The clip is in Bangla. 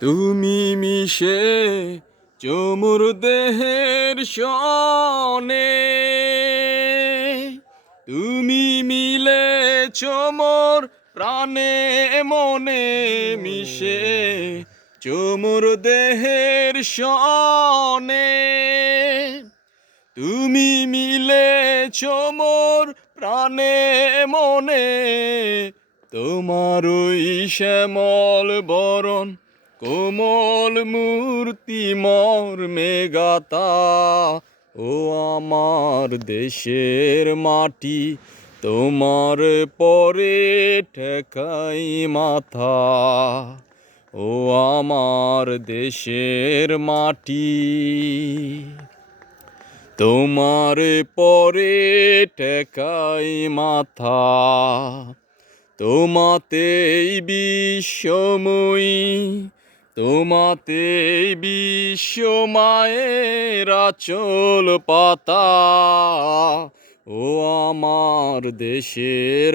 তুমি মিশে চমুর দেহের সনে, তুমি মিলে চমর প্রাণে মনে মিশে চমুর দেহের সনে, তুমি মিলে চমর প্রাণে মনে, তোমার ওই শ্যামল বরণ কোমল মূর্তি মর্মে গাতা। ও আমার দেশের মাটি, তোমার পরে ঠেকাই মাথা। ও আমার দেশের মাটি, তোমার পরে ঠেকাই মাথা। তোমাতেই বিশ্বময়ী, তোমাতেই বিশ্ব মায়ের আঁচল পাতা। ও আমার দেশের